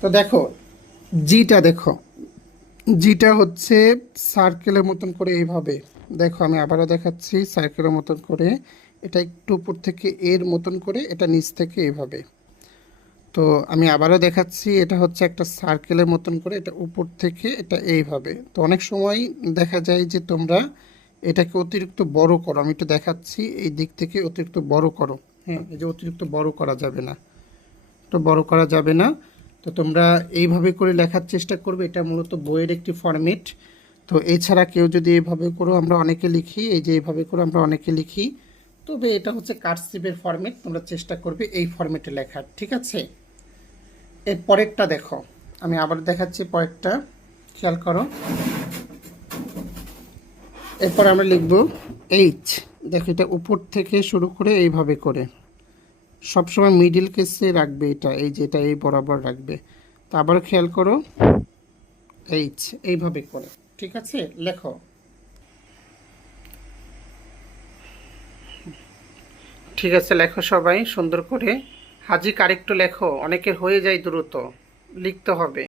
তো দেখো, জিটা দেখো, জিটা হচ্ছে সার্কেলের মতন করে এইভাবে। দেখো আমি আবারও দেখাচ্ছি, সার্কেলের মতন করে এটা একটু উপর থেকে এর মতন করে, এটা নিচ থেকে এইভাবে। তো আমি আবারও দেখাচ্ছি, এটা হচ্ছে একটা সার্কেলের মতন করে, এটা উপর থেকে এটা এইভাবে। তো অনেক সময় দেখা যায় যে তোমরা এটাকে অতিরিক্ত বড় করো, আমি একটু দেখাচ্ছি, এই দিক থেকে অতিরিক্ত বড় করো। হ্যাঁ, এই যে অতিরিক্ত বড় করা যাবে না, তো বড় করা যাবে না। তো তোমরা এইভাবে করে লেখার চেষ্টা করবে, এটা মূলত বইয়ের একটি ফরম্যাট। তো এছাড়া কেউ যদি এইভাবে করো, আমরা অনেকে লিখি, এই যে এইভাবে করে আমরা অনেকে লিখি, তবে এটা হচ্ছে কার্সিভের ফরম্যাট, তোমরা চেষ্টা করবে এই ফরম্যাটে লেখার, ঠিক আছে। এর পরেরটা দেখো, আমি আবার দেখাচ্ছি পরেরটা, খেয়াল করো। এরপর আমরা লিখব এইচ। দেখো এটা উপর থেকে শুরু করে এইভাবে করে সবসময় মিডিল কেসে রাখবে, এটা এই যে এটা এই বরাবর রাখবে। তো আবার খেয়াল করো, এইচ এইভাবে করে, ঠিক আছে। লেখো, ঠিক আছে, লেখো সবাই সুন্দর করে। হাজি কারেক্ট লেখো, অনেকের হয়ে যায় দ্রুত, লিখতে হবে।